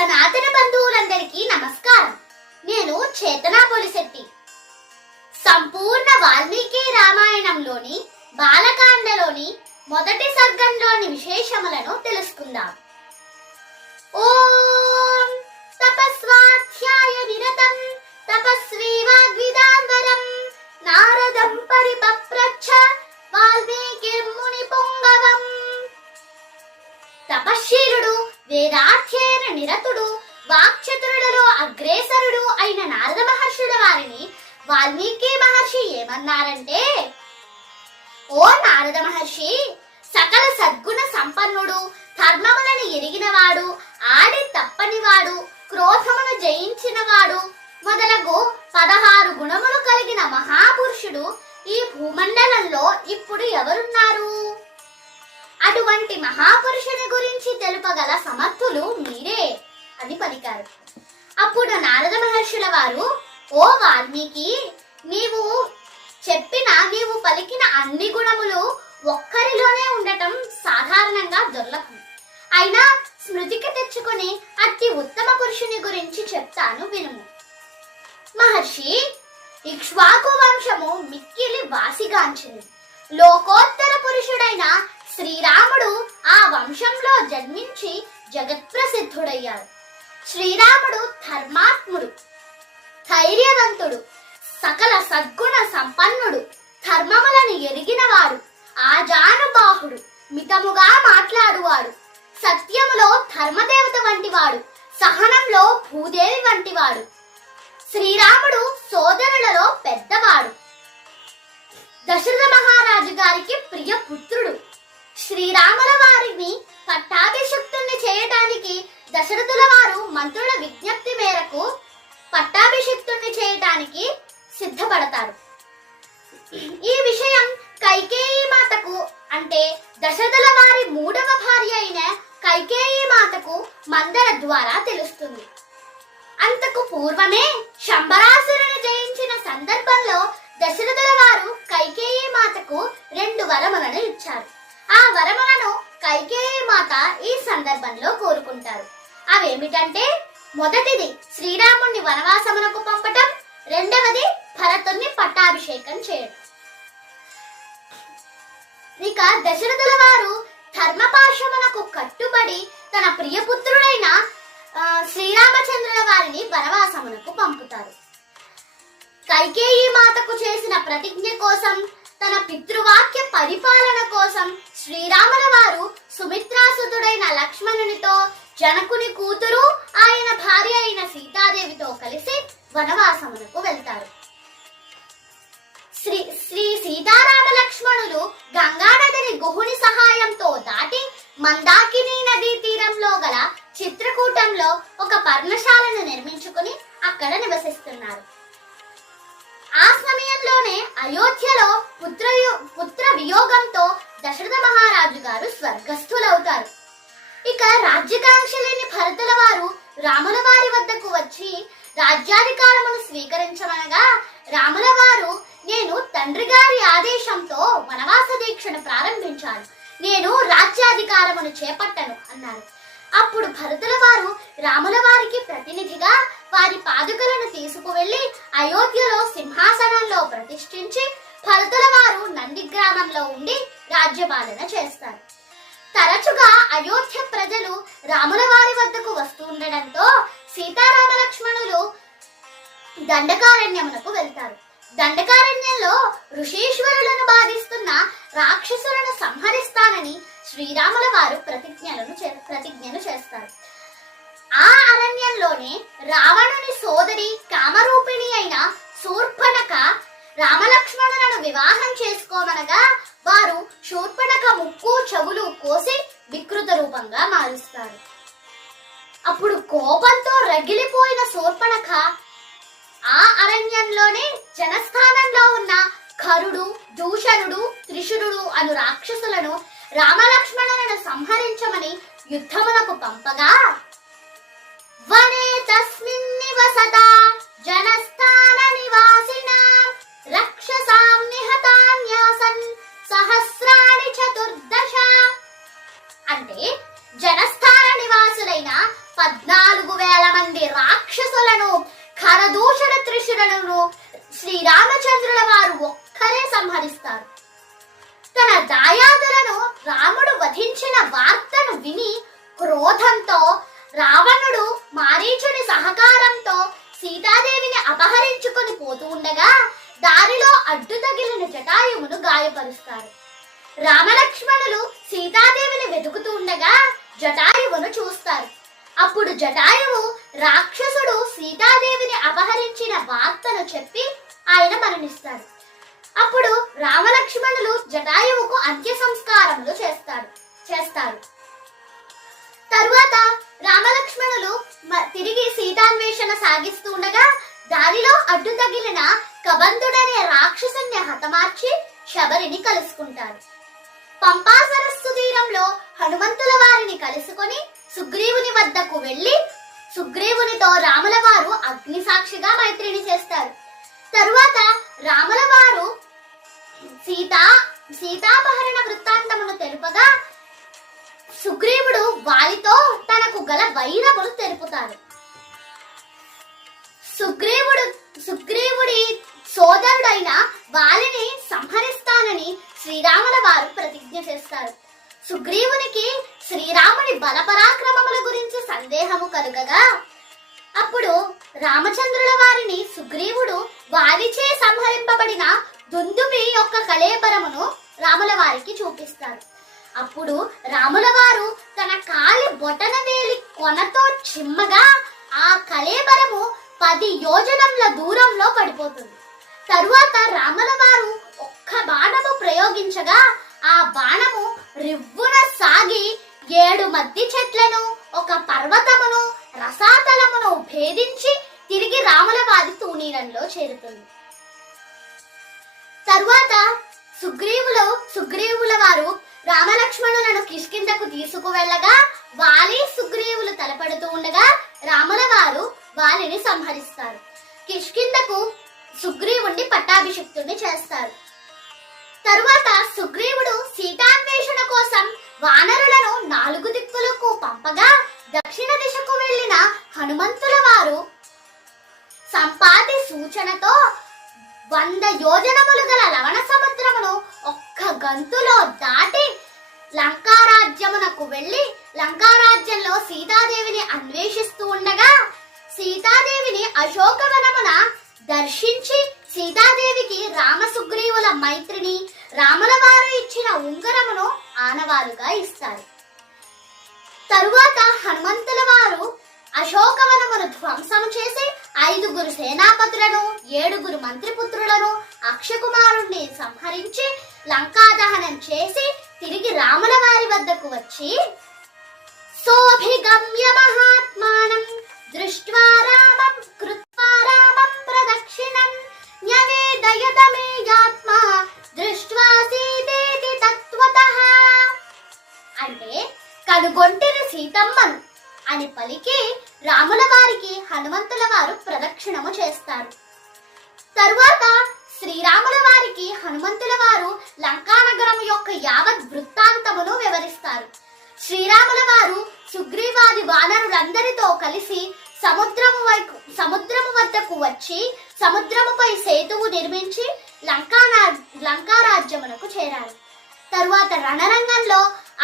సనాతన బంధువులందరికీ నమస్కారం. నేను చేతనా పొలిశెట్టి. సంపూర్ణ వాల్మీకి రామాయణంలోని బాలకాండలోని మొదటి సర్గంలోని విశేషములను తెలుసుకుందాం. ఓం తపస్వాధ్యాయ నిరతం తపస్వీ వాగ్విదాంబరం నారదం పరిపప్రచ్ఛ వాల్మీకిర్ముని పుంగవం. తపశ్శీలుడు, వేదాధ్యయన నిరతుడు, వాక్చతురులలో అగ్రేసరుడు అయిన నారద మహర్షుల వారిని వాల్మీకి మహర్షి ఏమన్నారంటే, ఓ నారద మహర్షి, సకల సద్గుణ సంపన్నుడు, ధర్మములను ఎరిగినవాడు, ఆడి తప్పనివాడు, క్రోధమును జయించినవాడు మొదలగు 16 గుణములు కలిగిన మహాపురుషుడు ఈ భూమండలంలో ఇప్పుడు ఎవరున్నారు? అటువంటి మహాపురుషుని గురించి తెలుపగల సమర్థులు మీరే అని పలికారు. అప్పుడు నారద మహర్షుల వారు, ఓ వాల్మీకి, నీవు పలికిన అన్ని గుణములు ఒక్కరిలోనే ఉండటం సాధారణంగా దుర్లభం. అయినా స్మృతికి తెచ్చుకొని అతి ఉత్తమ పురుషుని గురించి చెప్తాను, వినుము. మహర్షి, ఇక్ష్వాకు వంశము మిక్కిలి వాసిగాంచింది. లోకోత్తర పురుషుడైన శ్రీరాముడు ఆ వంశంలో జన్మించి జగత్ప్రసిద్ధుడయ్యాడు. శ్రీరాముడు ధర్మాత్ముడు, ధైర్యవంతుడు, సకల సద్గుణ సంపన్నుడు, ధర్మములను ఎరిగినవాడు, ఆజానుబాహుడు, మితముగా మాట్లాడువాడు, సత్యములో ధర్మదేవత వంటివాడు, సహనంలో భూదేవి వంటివాడు. శ్రీరాముడు సోదరులలో పెద్దవాడు, దశరథ మహారాజు గారికి ప్రియ పుత్రుడు. శ్రీరాముల వారిని పట్టాభిషిక్తుల్ని చేయటానికి దశరథుల వారు మంత్రుల విజ్ఞప్తి మేరకు పట్టాభిషిక్తుల్ని చేయటానికి సిద్ధపడతారు. ఈ విషయం కైకేయి మాతకు, అంటే దశరథుల వారి 3వ భార్య అయిన కైకేయి మాతకు మందర ద్వారా తెలుస్తుంది. అంతకు పూర్వమే శంబరాసురుని జయించిన సందర్భంలో దశరథుల వారు కైకేయి మాతకు 2 వరములను ఇచ్చారు. ఆ వరములను కైకేయి మాత ఈ సందర్భంలో కోరుకుంటారు. అవేమిటంటే, మొదటిది శ్రీరాముణ్ణి వనవాసమునకు పంపటం, రెండవది భరతుణ్ణి పట్టాభిషేకం చేయడం. ఇక దశరథుల వారు ధర్మపాశమునకు కట్టుబడి తన ప్రియపుత్రుడైన శ్రీరామచంద్రుల వారిని వనవాసమునకు పంపుతారు. కైకేయి మాతకు చేసిన ప్రతిజ్ఞ కోసం, తన పితృవాక్య పరిపాలన కోసం శ్రీరాముల వారు సుమిత్రాసుతుడైన లక్ష్మణునితో, జనకుని కూతురు ఆయన భార్య అయిన సీతాదేవితో కలిసి వనవాసమునకు వెళ్తారు. శ్రీ సీతారామ లక్ష్మణులు గంగానదిని గుహుని సహాయంతో దాటి మందాకిని నదీ తీరంలో గల చిత్రకూటంలో ఒక పర్ణశాలను నిర్మించుకుని అక్కడ నివసిస్తున్నారు. ఆ సమయంలోనే అయోధ్యలో పుత్ర వియోగంతో దశరథ మహారాజు గారు స్వర్గస్థులవుతారు. ఇక రాజ్యకాంక్ష లేని భరతుల వారు రాముల వారి వద్దకు వచ్చి రాజ్యాధికారమును స్వీకరించమనగా, రాముల వారు, నేను తండ్రి గారి ఆదేశంతో వనవాస దీక్షను ప్రారంభించాను, నేను రాజ్యాధికారమును చేపట్టను అన్నారు. అప్పుడు భరతుల వారు రాముల వారికి ప్రతినిధిగా వారి పాదుకలను తీసుకువెళ్లి అయోధ్యలో సింహాసనంలో ప్రతిష్ఠించి భరతుల వారు నంది గ్రామంలో ఉండి రాజ్యపాలన చేస్తారు. తరచుగా అయోధ్య ప్రజలు రాముల వారి వద్దకు వస్తూ ఉండడంతో సీతారామ లక్ష్మణులు దండకారణ్యమునకు వెళ్తారు. దండకారణ్యంలో ఋషీశ్వరులను బాధిస్తున్న రాక్షసులను సంహరిస్తానని శ్రీరాముల వారు ప్రతిజ్ఞను చేస్తారు. ఆ అరణ్యంలోనే రావణుని సోదరి కామరూపిణి అయిన శూర్పణఖ రామలక్ష్మణులను వివాహం చేసుకోమనగా వారు శూర్పణఖ ముక్కు చెవులు కోసి వికృత రూపంగా మారుస్తారు. అప్పుడు కోపంతో రగిలిపోయిన శూర్పణఖ ఆ అరణ్యంలోనే జనస్థానంలో ఉన్న ఖరుడు, దూషణుడు, త్రిశురుడు అను రాక్షసులను రామలక్ష్మణులను సంహరించమని యుద్ధమునకు పంపగా, వనే తస్మిన్ నివసతా జనస్థాన నివాసినాం రక్షసాం నిహతాన్యాసన్ సహస్రాణి చతుర్దశ. అంటే జనస్థాన నివాసులైన 14,000 మంది రాక్షసులను ఖరదూషణ త్రిశులను శ్రీరామచంద్రుల వారు ఒక్కరే సంహరిస్తారు. తన దాయాదులను రాముడు వధించిన వార్తను విని క్రోధంతో రావణుడు మారీచుడి సహకారంతో సీతాదేవిని అపహరించుకొని పోతూ ఉండగా దారిలో అడ్డు తగిలిన జటాయువును గాయపరుస్తారు. రామలక్ష్మణులు సీతాదేవిని వెతుకుతూ ఉండగా జటాయువును చూస్తారు. అప్పుడు జటాయువు రాక్షసుడు సీతాదేవిని అపహరించిన వార్తను చెప్పి ఆయన మరణిస్తారు. అప్పుడు రామలక్ష్మణులు జటాయువుకు అంత్య సంస్కారములు చేస్తారు. తరువాత రామలక్ష్మణులు తిరిగి సీతాన్వేషణ సాగిస్తూ ఉండగా దారిలో అడ్డు తగిలిన కబంధుడనే రాక్షసుని హతమార్చి శబరిని కలుసుకుంటారు. పంపా సరస్సు తీరంలో హనుమంతుల వారిని కలుసుకొని సుగ్రీవుని వద్దకు వెళ్లి సుగ్రీవునితో రాముల వారు అగ్ని సాక్షిగా మైత్రిని చేస్తారు. తరువాత రాముల వారు సీతాపహరణ వృత్తాంతమును తెలుపగా సుగ్రీవుడు వాలితో తనకు గల వైరమును తెలుపుతారు. సుగ్రీవుడి సోదరుడైన వాలిని సంహరిస్తానని శ్రీరాముల వారు ప్రతిజ్ఞ చేస్తారు. సుగ్రీవునికి శ్రీరాముని బలపరాక్రమముల గురించి సందేహము కలుగగా అప్పుడు రామచంద్రుల వారిని సుగ్రీవుడు వాలిచే సంహరింపబడిన దుందుబి యొక్క కళేబరమును రాముల వారికి చూపిస్తారు. అప్పుడు రాముల వారు తన కాలి బొటన వేలి కొనతో చిమ్మగా ఆ కళేబరము 10 యోజనముల దూరంలో పడిపోతుంది. తరువాత రాముల వారు ఒక్క బాణము ప్రయోగించగా ఆ బాణము రివ్వున సాగి 7 మద్ది చెట్లను, ఒక పర్వతమును, రసాతలమును భేదించి తిరిగి రాముల వారి తూనీరంలో చేరుతుంది. తరువాత సుగ్రీవుల వారు రామలక్ష్మణులను కిష్కింధకు తీసుకువెళ్ళగా వాలి సుగ్రీవులు తలపడుతూ ఉండగా రాముల వారు వాలిని సంహరిస్తారు. కిష్కింధకు సుగ్రీవుణ్ణి పట్టాభిషిక్తుడిని చేస్తారు. తరువాత సుగ్రీవుడు సీతాన్వేషణ కోసం వానరులను 4 దిక్కులకు పంపగా దక్షిణ దిశకు వెళ్లిన హనుమంతుల వారు సంపాతి సూచనతో 100 యోజనములు గల లవణ సముద్రమును ఒక్క గంతులో దాటి లంకారాజ్యమునకు వెళ్లి లంకారాజ్యంలో సీతాదేవిని అన్వేషిస్తూ ఉండగా సీతాదేవిని అశోకవనమున దర్శించి సీతాదేవికి రామసుగ్రీవుల మైత్రిని రాముల వారు ఇచ్చిన ఉంగరమును ఆనవాలుగా ఇస్తారు. తరువాత హనుమంతుల వారు అశోకవనమును ధ్వంసము చేసి 5 సేనాపతులను 7 మంత్రిపుత్రులను అక్షకుమారుణ్ణి సంహరించి లంకాదహనం చేసి తిరిగి రాముల వారి వద్దకు వచ్చి సోభిగమ్య మహాత్మానం దృష్ట్వా రామం కృత్వా రామం ప్రదక్షిణం న్యవేదయతమేయాత్మా దృష్ట్వా సీతేతి తత్వతః అంటే కనుగొంటిని సీతమ్మను అని పలికి రాముల వారికి హనుమంతుల వారు ప్రదక్షిణము చేస్తారు. తరువాత శ్రీరాముల వారికి హనుమంతుల వారు లంకానగరం యొక్క యావత్ వృత్తాంతమును వివరిస్తారు. శ్రీరాముల వారు సుగ్రీవాది వానరులందరితో కలిసి సముద్రము వద్దకు వచ్చి సముద్రముపై సేతువు నిర్మించి లంకారాజ్యమునకు చేరారు. తరువాత రణరంగంలో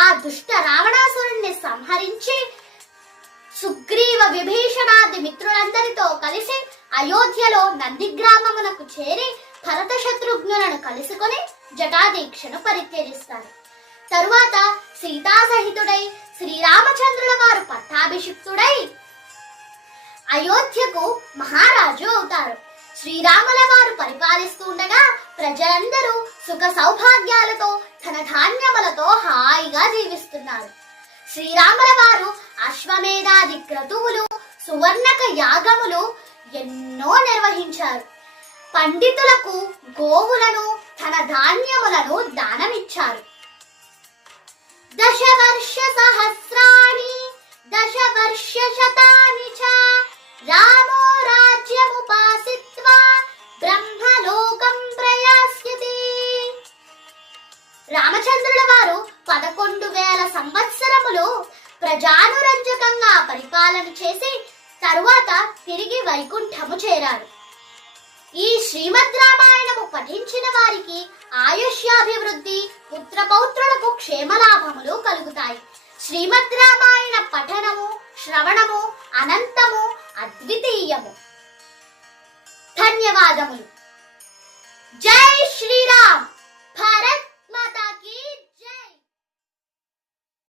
ఆ దుష్ట రావణాసురుణ్ణి సంహరించి సుగ్రీవ విభీషణాది మిత్రులందరితో కలిసి అయోధ్యలో నందిగ్రామమునకు చేరి భరత శత్రుఘ్నులను కలుసుకొని జటాదీక్షను పరిత్యజిస్తారు. తరువాత సీతాసహితుడై శ్రీరామచంద్రుల వారు పట్టాభిషిక్తుడై అయోధ్యకు మహారాజు అవుతారు. శ్రీరాముల వారు పరిపాలిస్తూ ఉండగా ప్రజలందరూ సుఖ సౌభాగ్యాలతో ధనధాన్యములతో హాయిగా జీవిస్తున్నారు. శ్రీరాముల వారు అశ్వమేధాది క్రతువులు సువర్ణక యాగములు ఎన్నో నిర్వహించారు. పండితులకు గోవులను ధనధాన్యములను దానమిచ్చారు. 10 వర్ష సహస్రాణి 10 వర్ష శతాని చ రామో రాజ్యముపాసిత్వా బ్రహ్మలోకం ప్రయాస్యతి. రామచంద్రుల వారు 11,000 సంవత్సరములు ప్రజానురంజకంగా పరిపాలించారు. పరిపాలన చేసి తరువాత తిరిగి వైకుంఠము చేరారు. ఈ శ్రీమద్ రామాయణము పఠించిన వారికి ఆయుష్యాభివృద్ధి, పుత్రపౌత్రులకు క్షేమలాభములు కలుగుతాయి. శ్రీమద్ రామాయణ పఠనము, శ్రవణము అనంతము, అద్వితీయము. ధన్యవాదములు. జై శ్రీరామ్.